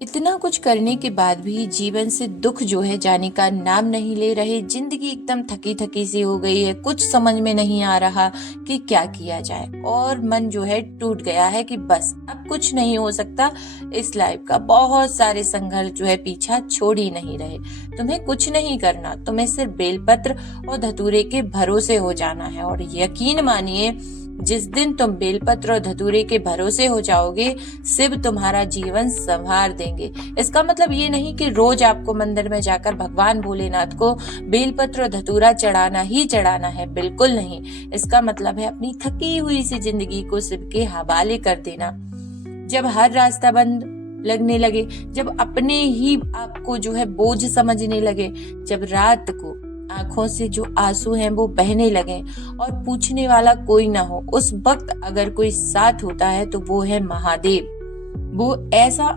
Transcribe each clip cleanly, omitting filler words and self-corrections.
इतना कुछ करने के बाद भी जीवन से दुख जो है जाने का नाम नहीं ले रहे। जिंदगी एकदम थकी थकी सी हो गई है, कुछ समझ में नहीं आ रहा कि क्या किया जाए, और मन जो है टूट गया है कि बस अब कुछ नहीं हो सकता। इस लाइफ का बहुत सारे संघर्ष जो है पीछा छोड़ ही नहीं रहे। तुम्हें कुछ नहीं करना, तुम्हें सिर्फ बेलपत्र और धतूरे के भरोसे हो जाना है। और यकीन मानिए, जिस दिन तुम बेलपत्र और धतूरे के भरोसे हो जाओगे, शिव तुम्हारा जीवन संवार देंगे। इसका मतलब ये नहीं कि रोज आपको मंदिर में जाकर भगवान भोलेनाथ को बेलपत्र और धतूरा चढ़ाना ही चढ़ाना है, बिल्कुल नहीं। इसका मतलब है अपनी थकी हुई सी जिंदगी को शिव के हवाले कर देना। जब हर रास्ता बंद लगने लगे, जब अपने ही आपको जो है बोझ समझने लगे, जब रात को आंखों से जो आंसू हैं वो बहने लगे और पूछने वाला कोई ना हो, उस वक्त अगर कोई साथ होता है तो वो है महादेव। वो ऐसा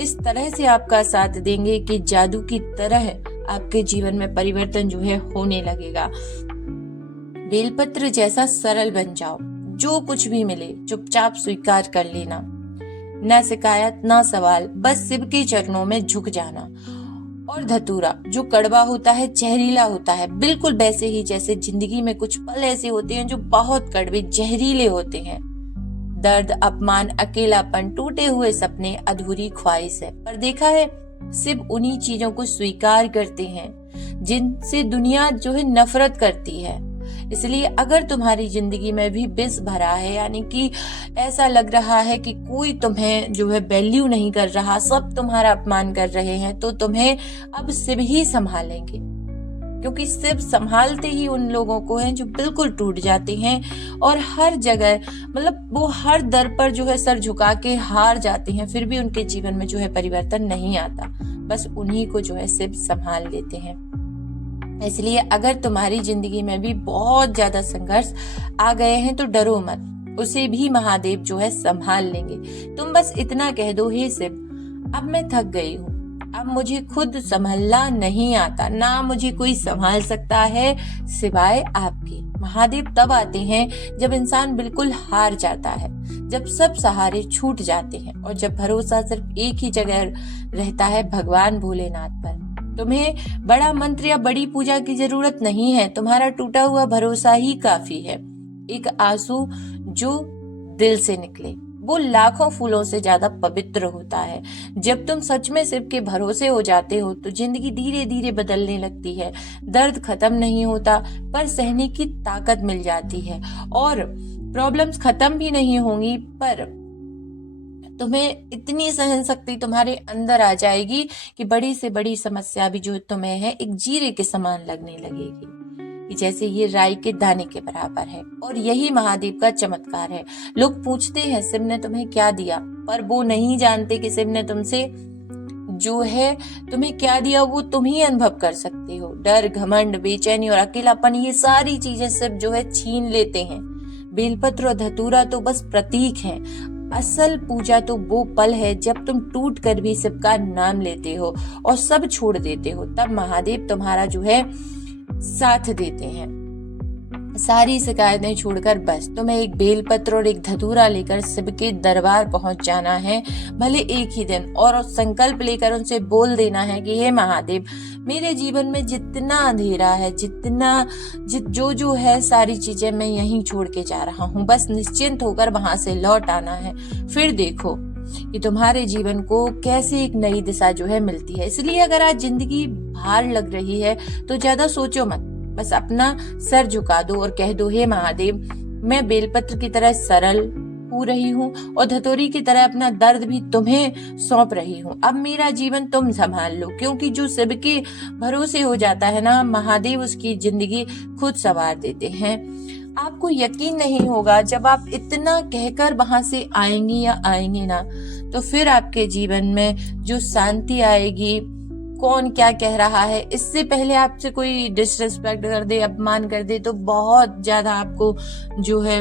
इस तरह से आपका साथ देंगे कि जादू की तरह आपके जीवन में परिवर्तन जो है होने लगेगा। बेलपत्र जैसा सरल बन जाओ, जो कुछ भी मिले चुपचाप स्वीकार कर लेना, ना शिकायत ना सवाल, बस शिव के चरणों में झुक जाना। और धतूरा जो कड़वा होता है, जहरीला होता है, बिल्कुल वैसे ही जैसे जिंदगी में कुछ पल ऐसे होते हैं जो बहुत कड़वे जहरीले होते हैं। दर्द, अपमान, अकेलापन, टूटे हुए सपने, अधूरी ख्वाहिश है। पर देखा है, सिर्फ उन्हीं चीजों को स्वीकार करते हैं जिनसे दुनिया जो है नफरत करती है। इसलिए अगर तुम्हारी जिंदगी में भी विष भरा है, यानी कि ऐसा लग रहा है कि कोई तुम्हें जो है वैल्यू नहीं कर रहा, सब तुम्हारा अपमान कर रहे हैं, तो तुम्हें अब शिव ही संभालेंगे। क्योंकि शिव संभालते ही उन लोगों को हैं जो बिल्कुल टूट जाते हैं और हर जगह मतलब वो हर दर पर जो है सर झुका के हार जाते हैं, फिर भी उनके जीवन में जो है परिवर्तन नहीं आता। बस उन्हीं को जो है शिव संभाल लेते हैं। इसलिए अगर तुम्हारी जिंदगी में भी बहुत ज्यादा संघर्ष आ गए हैं तो डरो मत, उसे भी महादेव जो है संभाल लेंगे। तुम बस इतना कह दो, हे शिव, अब मैं थक गई हूँ, अब मुझे खुद संभलना नहीं आता, ना मुझे कोई संभाल सकता है सिवाय आपके। महादेव तब आते हैं जब इंसान बिल्कुल हार जाता है, जब सब सहारे छूट जाते हैं और जब भरोसा सिर्फ एक ही जगह रहता है, भगवान भोलेनाथ पर। तुम्हें बड़ा मंत्र या बड़ी पूजा की जरूरत नहीं है, तुम्हारा टूटा हुआ भरोसा ही काफी है। एक आंसू जो दिल से निकले वो लाखों फूलों से ज्यादा पवित्र होता है। जब तुम सच में शिव के भरोसे हो जाते हो तो जिंदगी धीरे धीरे बदलने लगती है। दर्द खत्म नहीं होता, पर सहने की ताकत मिल जाती है। और प्रॉब्लम्स खत्म भी नहीं होंगी, पर तुम्हें इतनी सहन शक्ति तुम्हारे अंदर आ जाएगी कि बड़ी से बड़ी समस्या भी जो तुम्हें है एक जीरे के समान लगने लगेगी, कि जैसे ये राई के दाने के बराबर है। और यही महादेव का चमत्कार है। लोग पूछते हैं शिव ने तुम्हें क्या दिया, पर वो नहीं जानते कि शिव ने तुमसे जो है तुम्हें क्या दिया वो तुम ही अनुभव कर सकते हो। डर, घमंड, बेचैनी और अकेलापन, ये सारी चीजें शिव जो है छीन लेते हैं। बेलपत्र और धतूरा तो बस प्रतीक हैं, असल पूजा तो वो पल है जब तुम टूट कर भी शिव का नाम लेते हो और सब छोड़ देते हो। तब महादेव तुम्हारा जो है साथ देते हैं। सारी शिकायतें छोड़कर बस तुम्हें एक बेलपत्र और एक धतूरा लेकर शिव के दरबार पहुंच जाना है, भले एक ही दिन, और संकल्प लेकर उनसे बोल देना है कि हे महादेव, मेरे जीवन में जितना अंधेरा है, जो है सारी चीजें मैं यहीं छोड़ के जा रहा हूँ, बस निश्चिंत होकर वहां से लौट आना है। फिर देखो कि तुम्हारे जीवन को कैसे एक नई दिशा जो है मिलती है। इसलिए अगर आज जिंदगी भार लग रही है तो ज्यादा सोचो मत, बस अपना सर झुका दो और कह दो, हे महादेव, मैं बेलपत्र की तरह सरल हो रही हूँ और धतूरी की तरह अपना दर्द भी तुम्हें सौंप रही हूँ। अब मेरा जीवन तुम संभाल लो, क्योंकि जो शिव के भरोसे हो जाता है ना, महादेव उसकी जिंदगी खुद संवार देते हैं। आपको यकीन नहीं होगा, जब आप इतना कहकर वहां से आएंगे ना, तो फिर आपके जीवन में जो शांति आएगी, कौन क्या कह रहा है, इससे पहले आपसे कोई डिसरिस्पेक्ट कर दे, अपमान कर दे, तो बहुत ज्यादा आपको जो है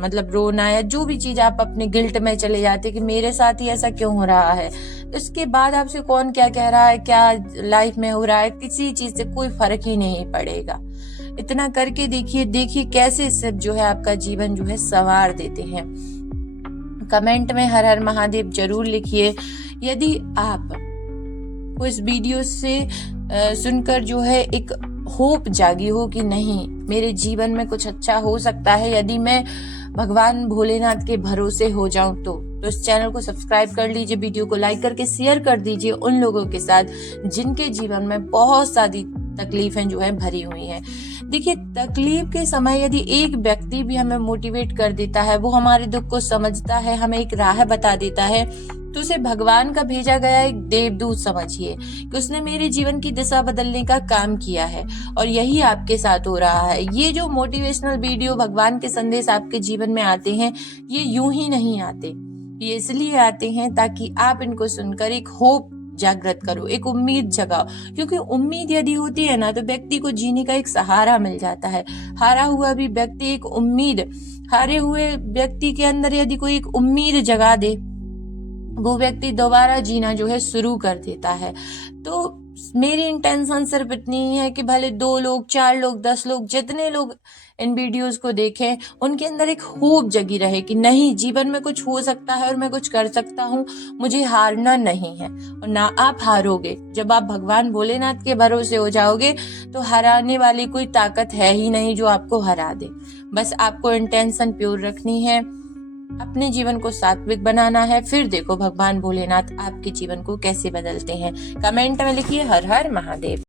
मतलब रोना या जो भी चीज आप अपने गिल्ट में चले जाते कि मेरे साथ ही ऐसा क्यों हो रहा है। इसके बाद आपसे कौन क्या कह रहा है, क्या लाइफ में हो रहा है, किसी चीज से कोई फर्क ही नहीं पड़ेगा। इतना करके देखिए कैसे सिर्फ जो है आपका जीवन जो है संवार देते हैं। कमेंट में हर हर महादेव जरूर लिखिए। यदि आप को इस वीडियो से सुनकर जो है एक होप जागी हो कि नहीं, मेरे जीवन में कुछ अच्छा हो सकता है यदि मैं भगवान भोलेनाथ के भरोसे हो जाऊं तो इस चैनल को सब्सक्राइब कर लीजिए, वीडियो को लाइक करके शेयर कर दीजिए उन लोगों के साथ जिनके जीवन में बहुत सारी तकलीफें जो है भरी हुई हैं। देखिए, तकलीफ के समय यदि एक व्यक्ति भी हमें मोटिवेट कर देता है, वो हमारे दुख को समझता है, हमें एक राह बता देता है, तो उसे भगवान का भेजा गया एक देवदूत समझिए कि उसने मेरे जीवन की दिशा बदलने का काम किया है। और यही आपके साथ हो रहा है। ये जो मोटिवेशनल वीडियो, भगवान के संदेश आपके जीवन में आते हैं, ये यूं ही नहीं आते, ये इसलिए आते हैं ताकि आप इनको सुनकर एक होप जागृत करो, एक उम्मीद जगाओ। क्योंकि उम्मीद यदि होती है ना, तो व्यक्ति को जीने का एक सहारा मिल जाता है। हारा हुआ भी व्यक्ति एक उम्मीद, हारे हुए व्यक्ति के अंदर यदि कोई एक उम्मीद जगा दे, वो व्यक्ति दोबारा जीना जो है शुरू कर देता है। तो मेरी इंटेंशन सिर्फ इतनी ही है कि भले 2 लोग, 4 लोग, 10 लोग, जितने लोग इन वीडियोस को देखें, उनके अंदर एक होप जगी रहे कि नहीं, जीवन में कुछ हो सकता है और मैं कुछ कर सकता हूँ, मुझे हारना नहीं है। और ना आप हारोगे। जब आप भगवान भोलेनाथ के भरोसे हो जाओगे तो हराने वाली कोई ताकत है ही नहीं जो आपको हरा दे। बस आपको इंटेंशन प्योर रखनी है, अपने जीवन को सात्विक बनाना है, फिर देखो भगवान भोलेनाथ आपके जीवन को कैसे बदलते हैं। कमेंट में लिखिए हर हर महादेव।